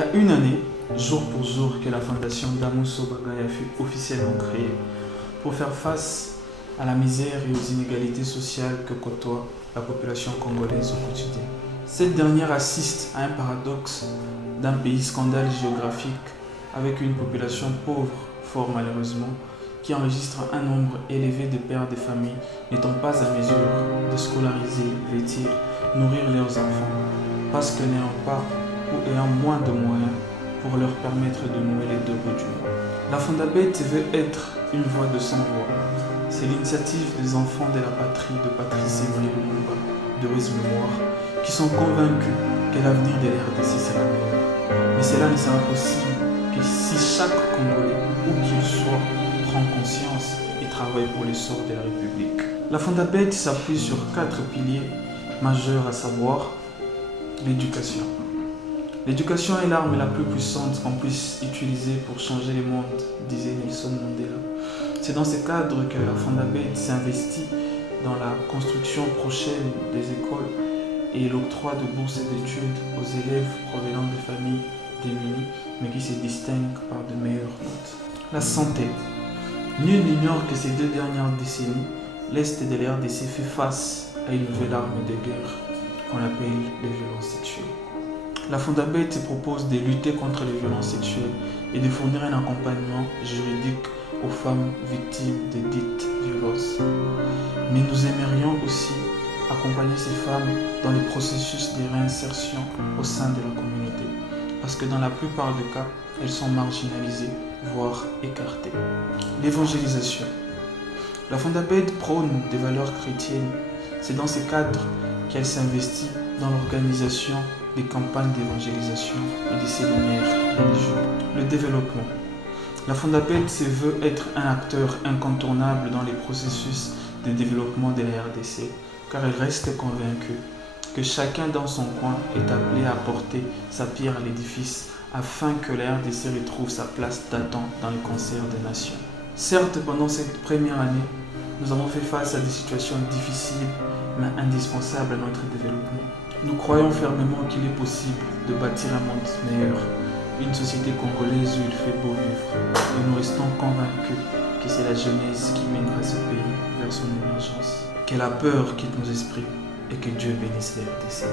y a une année, jour pour jour, que la fondation Damoso Bagaya fut officiellement créée pour faire face à la misère et aux inégalités sociales que côtoie la population congolaise au quotidien. Cette dernière assiste à un paradoxe d'un pays scandale géographique avec une population pauvre, fort malheureusement, qui enregistre un nombre élevé de pères de famille n'étant pas à mesure de scolariser, vêtir, nourrir leurs enfants, parce que n'ayant pas ou ayant moins de moyens pour leur permettre de nouer les deux bouts du monde. La Fondabet veut être une voix de sans voix. C'est l'initiative des enfants de la patrie de Patrice Emery Lumumba, de Louise Mémoire, qui sont convaincus que l'avenir de l'RDC sera meilleur. Mais cela ne sera possible que si chaque Congolais, où qu'il soit, prend conscience et travaille pour l'essor de la République. La Fondabet s'appuie sur 4 piliers majeurs, à savoir l'éducation. L'éducation est l'arme la plus puissante qu'on puisse utiliser pour changer le monde, disait Nelson Mandela. C'est dans ce cadre que la Fondabet s'investit dans la construction prochaine des écoles et l'octroi de bourses d'études aux élèves provenant de familles démunies, mais qui se distinguent par de meilleures notes. La santé. Nul n'ignore que ces 2 dernières décennies, l'Est de la RDC fait face à une nouvelle arme de guerre qu'on appelle les violences sexuelles. La Fondabet propose de lutter contre les violences sexuelles et de fournir un accompagnement juridique aux femmes victimes de dites violences. Mais nous aimerions aussi accompagner ces femmes dans les processus de réinsertion au sein de la communauté, parce que dans la plupart des cas, elles sont marginalisées, voire écartées. L'évangélisation. La Fondabet prône des valeurs chrétiennes. C'est dans ce cadre qu'elle s'investit dans l'organisation des campagnes d'évangélisation et des séminaires religieux. Le développement. La Fondabet se veut être un acteur incontournable dans les processus de développement de la RDC, car elle reste convaincue que chacun dans son coin est appelé à apporter sa pierre à l'édifice afin que la RDC retrouve sa place d'attente dans le concert des nations. Certes, pendant cette première année, nous avons fait face à des situations difficiles mais indispensables à notre développement. Nous croyons fermement qu'il est possible de bâtir un monde meilleur, une société congolaise où il fait beau vivre. Et nous restons convaincus que c'est la jeunesse qui mènera ce pays vers son émergence. Que la peur quitte nos esprits et que Dieu bénisse la RDC.